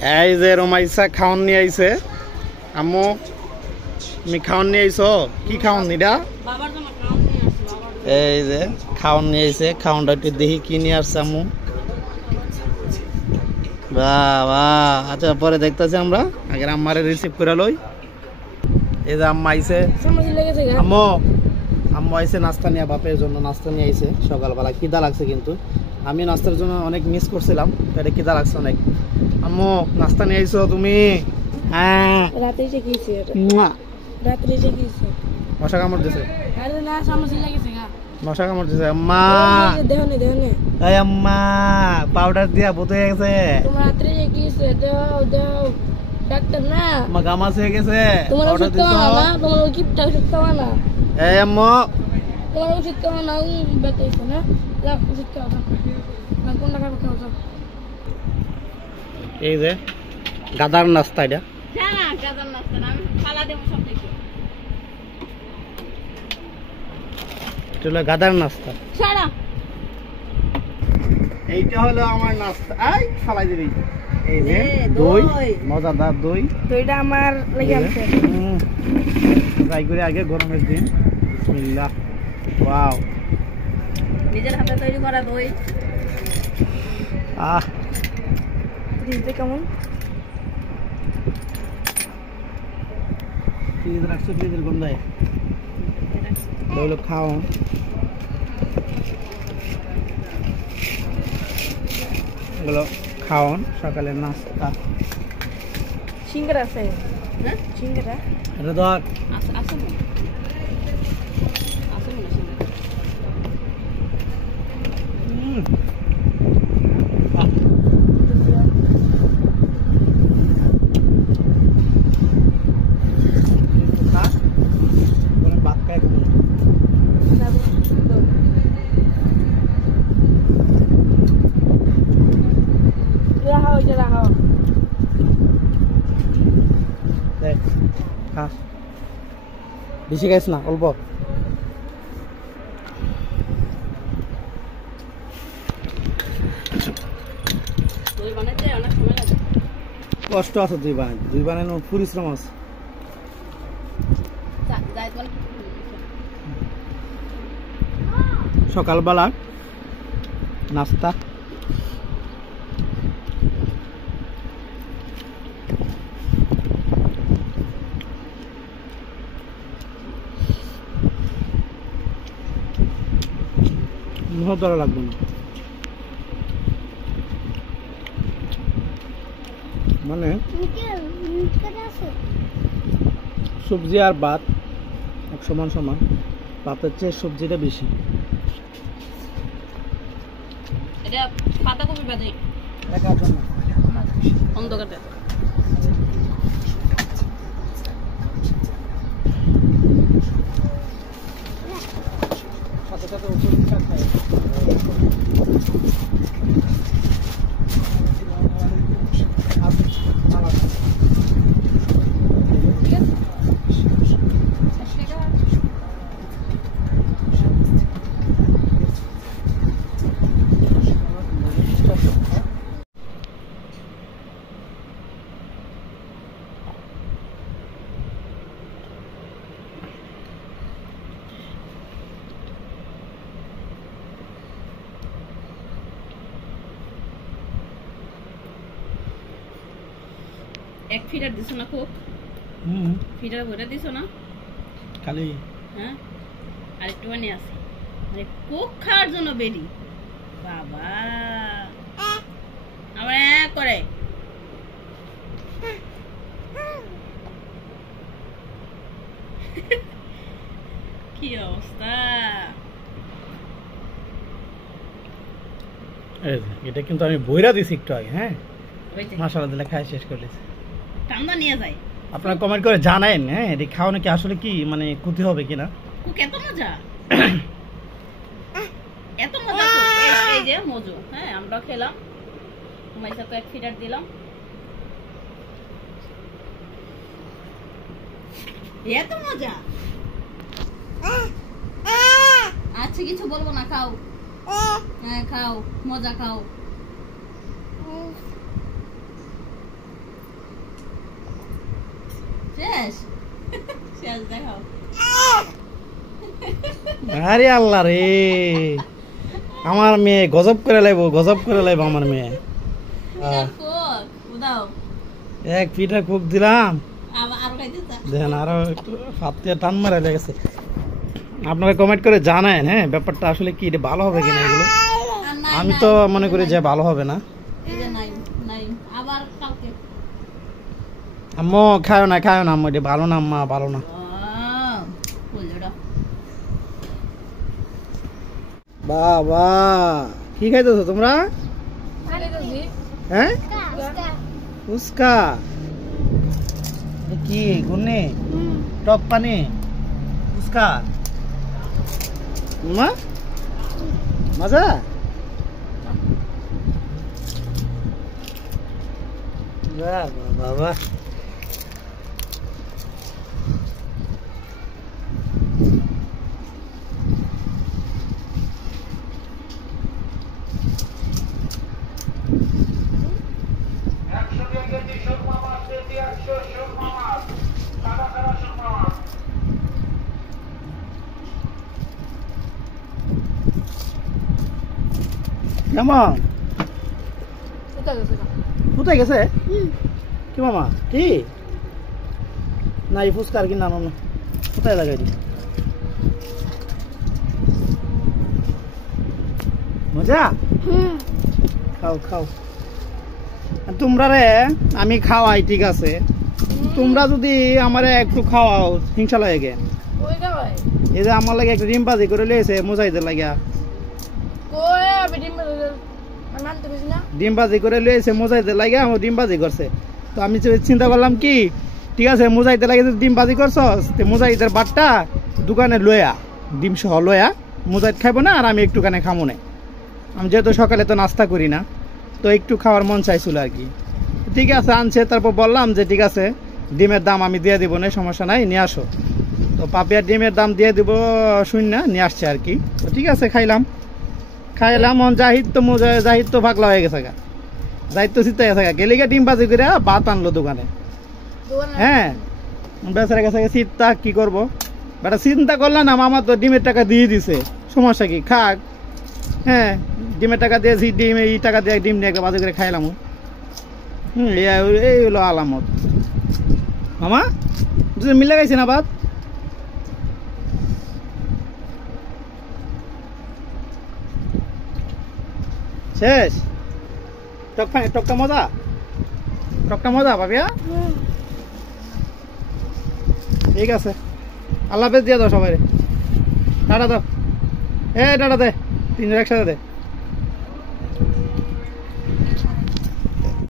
এই যে রোমাইসা খাওয়ান নিয়ে আইছে আম্মু তুমি খাওয়ান নিয়ে আইছো কি খাওয়ান এটা বাবার জন্য খাওয়ান নিয়ে আসছি বাবার এই যে খাওয়ান নিয়ে আইছে খাওয়ানটা একটু দেখি কি নিয়ে আসছে আম্মু বাহ বাহ আচ্ছা পরে দেখতেছি আমরা আগে আম্মারে রিসিভ করে লই এই যে আম্মা আইছে আম্মু আম্মু আইছে নাস্তা নিয়ে বাপের জন্য নাস্তা নিয়ে আইছে সকালবেলা খিদা লাগছে কিন্তু আমি নাস্তার জন্য অনেক মিস করছিলাম তাই খিদা লাগছে অনেক আম্মু নাস্তা নিয়ে আইছো তুমি হ্যাঁ রাতে এসে গিয়েছি রাতে এসে গিয়েছি মশা কামড় দিছে আরে না সমস্যা লাগেছে গা মশা কামড় দিছে আম্মা দেহনে এই আম্মা পাউডার দিয়া ভূত হয়ে গেছে তোমার রাতে এসে গিয়েছে দাও দাও ডাক্তার না মা গামাস হয়ে গেছে তোমার ওষুধ খাওয়া না তোমার কিপটা ওষুধ খাওয়া না এই আম্মু তোমার ওষুধ খাওয়া না বেতাইছে না যাও ওষুধ খাওয়া না কোনটা খাবে খাওয়া যাও এই যে গাদার নাস্তা এটা হ্যাঁ গাদার নাস্তা আমি খালা দেব সব দেখি এটা হলো গাদার নাস্তা ছাড়া এইটা হলো আমার নাস্তা এই ফালাই দিবি এই যে দই মজাদার দই দইটা আমার লাগি আছে ট্রাই করে আগে গরমের দিন বিসমিল্লাহ ওয়াও নিজের হাতে তৈরি করা দই দিতে কেমন ফ্রিজ রাখছো ফ্রিজের গন্ধায় বলো খাও বলো খাওন সকালের নাস্তা সিঙ্গারা আছে হ্যাঁ সিঙ্গারা এটা ধর আছে আছে না আছে না সিঙ্গারা ভাত খাই খাবো বেশি খাইস না অল্প কষ্ট আছে দুই বানানো পরিশ্রম আছে সকালবেলা নাস্তা ধরা লাগবে না মানে সবজি আর ভাত এক সমান সমান ভাতের চেয়ে সবজিটা বেশি এটা পাতাকপি বাদে একার জন্য অন্ধকারে সাথে সাথে ওষুধ খাই এক ফিটার দিছো না খুব ফিটার ভরে দিছো না খালি হ্যাঁ আর একটু বানিয়ে আছে মানে কোক খাওয়ার জন্য বেরি বাবা আমার এক করে কি অবস্থা এটা কিন্তু আমি বইরা দিছি একটু আগে হ্যাঁ মাশাআল্লাহ দিলে খাই শেষ করে দিছি ঠান্ডা নিয়ে যায় আপনারা কমেন্ট করে জানান হ্যাঁ এটা খাওয়ানো কি আসলে কি মানে ক্ষতি হবে কিনা কোক এত মজা এত মজা এই যে মজু হ্যাঁ আমরা খেলাম মাইসা তো এক ফিটার দিলাম এত মজা আচ্ছা কিছু বলবো না খাও হ্যাঁ খাও মজা খাও আরে আল্লাহ রে, আমার মেয়ে গজব করে লাইব আমার মেয়ে। এক পিঠা কোক দিলাম, দেখেন আরো একটু হাত দিয়ে টান মারা লেগেছে। আপনারা কমেন্ট করে জানায়েন হ্যাঁ ব্যাপারটা আসলে কি, এটা ভালো হবে কিনা এগুলো। আমি তো মনে করি যে ভালো হবে না। আম্মু খাও না আম্মু, এটা ভালো না আম্মা, ভালো না। বাবা কি খাইতেছো তোমরা? হ্যাঁ ফুচকা কি গুন্নি টক পানি ফুচকা মা মজা। বাবা কেমন কোথায় গেছে কি মামা? কি না এই ফুচকার কি নাম কোথায় লাগাই দি মজা? খাও খাও তোমরা রে আমি খাওয়াই ঠিক আছে, তোমরা যদি আমারে একটু খাওয়াও হিংসা লাগে। এই যে আমার লাগে একটা ডিম ভাজি করে লিয়েছে মোজাইদের লাগিয়া, ডিম ভাজি করে লিয়েছে মোজাইদের লাগিয়া, আমার ডিম ভাজি করছে। তো আমি চিন্তা করলাম কি ঠিক আছে মোজাইতে লাগে ডিম ভাজি করছস, মোজাইদের বাটটা দোকানে লয়া ডিম সহ লয়া, মোজাইত খাইবো না আর আমি একটুখানে খামো না। আমি যেহেতু সকালে তো নাস্তা করি না, তো একটু খাওয়ার মন চাইছিল আর কি। ঠিক আছে আনছে, তারপর বললাম যে ঠিক আছে ডিমের দাম আমি দিয়ে দিব না, সমস্যা নাই নিয়ে আসো। তো ডিমের দাম দিয়ে দিব শূন্য নিয়ে আসছে আর কি। তো ঠিক আছে খাইলাম জাহিদ তো পাগলা হয়ে গেছে গা, জাহিদ তো চিন্তা গেছে গা, গেলে গিয়ে ডিম বাজি করে ভাত আনলো দোকানে। হ্যাঁ বেচারা গেছে চিন্তা কি করবো, বেটা চিন্তা করলাম না, মামা তো ডিমের টাকা দিয়ে দিছে, সমস্যা কি খাক। হ্যাঁ ডিমের টাকা দিয়েছি, ডিম এই টাকা দিয়ে ডিম নিয়ে বাজি করে খাইলাম। এই হলো আলামত মামা, মিলে গেছে না ভাত। শেষ টকটা মজা ভাবিয়া। ঠিক আছে আল্লাহ হাফেজ দিয়ে দাও সবাই, টাটা দাও, টাটা দে, তিনজন একসাথে দে।